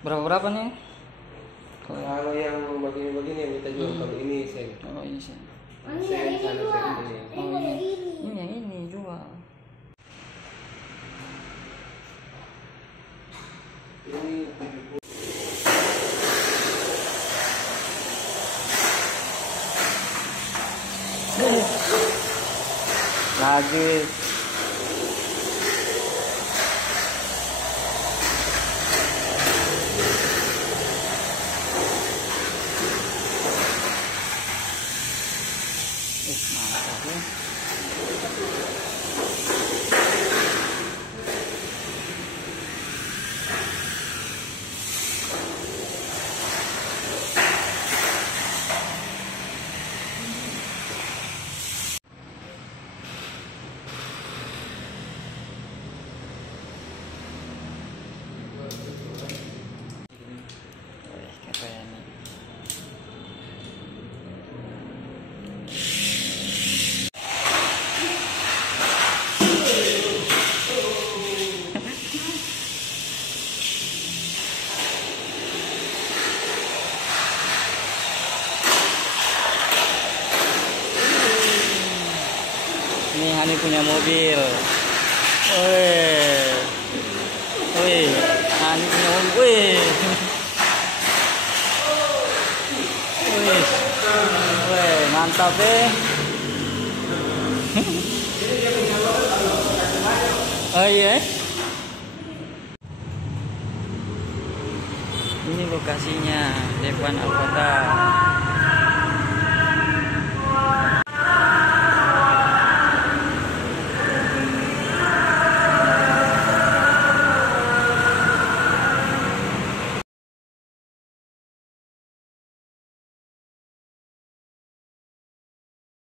Berapa nih? Kalau yang begini yang kita jual, kalau ini sen. Oh ini sih. Sen sana sen ini. Oh ini yang ini jual. Ini Lagi. Mantap ya. Keren nih. Ini Hani punya mobil. Wih. Wih, Hani punya mobil. Wih. Wih. Wih, mantap deh. Oh iya. Ini lokasinya depan Alkota.